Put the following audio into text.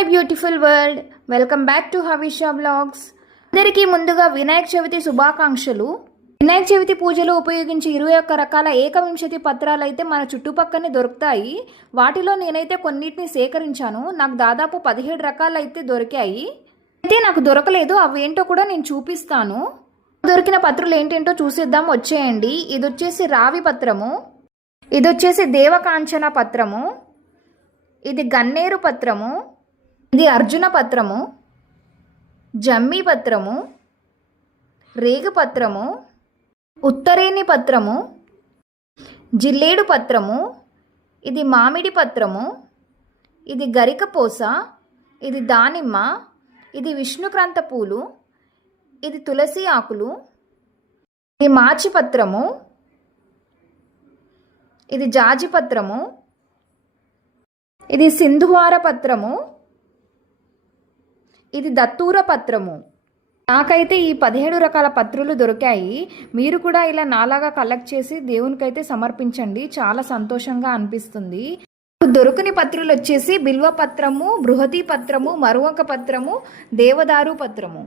My beautiful world, welcome back to Havisha blogs. అందరికీ ముందుగా వినాయక చవితి శుభాకాంక్షలు. వినాయక చవితి పూజలో ఉపయోగించే 21 రకాల ఏకవింశతి పత్రాలు అయితే మన చుట్టుపక్కనే దొరుకుతాయి. వాటిలో నేనైతే కొన్నిటిని సేకరించాను. నాకు దాదాపు 17 రకాలు అయితే దొరికాయి. అయితే నాకు దొరకలేదు, అవేంటో కూడా నేను చూపిస్తాను. దొరికిన పత్రులు ఏంటేంటో చూసేద్దాం, వచ్చేయండి. ఇది వచ్చేసి రావి పత్రము, ఇది వచ్చేసి దేవకాంచన పత్రము, ఇది గన్నేరు పత్రము, ఇది అర్జున పత్రము, జమ్మి పత్రము, రేగు పత్రము, ఉత్తరేణి పత్రము, జిల్లేడు పత్రము, ఇది మామిడి పత్రము, ఇది గరికపోస, ఇది దానిమ్మ, ఇది విష్ణుక్రాంత పూలు, ఇది తులసి ఆకులు, ఇది మాచి పత్రము, ఇది జాజి పత్రము, ఇది సింధువార పత్రము, ఇది దత్తూర పత్రము. నాకైతే ఈ 17 రకాల పత్రులు దొరికాయి. మీరు కూడా ఇలా నాలాగా కలెక్ట్ చేసి దేవునికైతే సమర్పించండి, చాలా సంతోషంగా అనిపిస్తుంది. దొరకని పత్రులు వచ్చేసి బిల్వ పత్రము, బృహతి పత్రము, మరువక పత్రము, దేవదారు పత్రము.